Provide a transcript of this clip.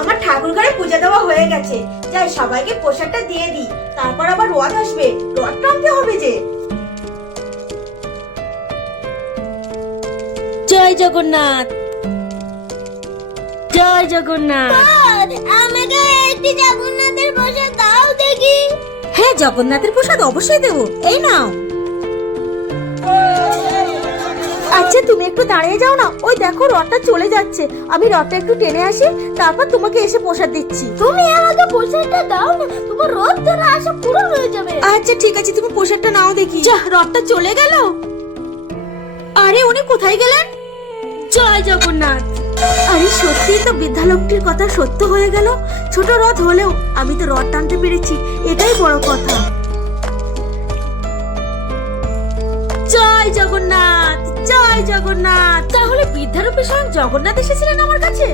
আমার ঠাকুর ঘরে পূজা দেওয়া হয়ে গেছে, যাই সবাইকে প্রসাদটা দিয়ে দিই, তারপর আবার রথ আসবে, রথ টানতে হবে যে। জয় জগন্নাথ, জয় জগন্নাথ। আমাকে একটি জগন্নাথের প্রসাদ দাও দেখি। হ্যাঁ, জগন্নাথের প্রসাদ অবশ্যই দেবো, এই নাও। আচ্ছা তুমি একটু দাঁড়িয়ে যাও না, ওই দেখো রথটা চলে যাচ্ছে, আমি রথটা একটু টেনে আসি, তারপর তোমাকে এসে প্রসাদ দিচ্ছি। তুমি আমাকে প্রসাদটা দাও না, তোমার রথ ধরে আসা পুরো হয়ে যাবে। আচ্ছা ঠিক আছে, তুমি প্রসাদটা নাও দেখি। যা, রথটা চলে গেল। আরে উনি কোথায় গেলেন? জয় জগন্নাথ। আরে সত্যি তো বৃদ্ধা লোকটির কথা সত্য হয়ে গেল। ছোট রথ হলেও আমি তো রথ টানতে পেরেছি, এটাই বড় কথা। জয় জগন্নাথ, জয় জগন্নাথ। তাহলে বৃদ্ধারূপে স্বয়ং জগন্নাথ এসেছিলেন আমার কাছে।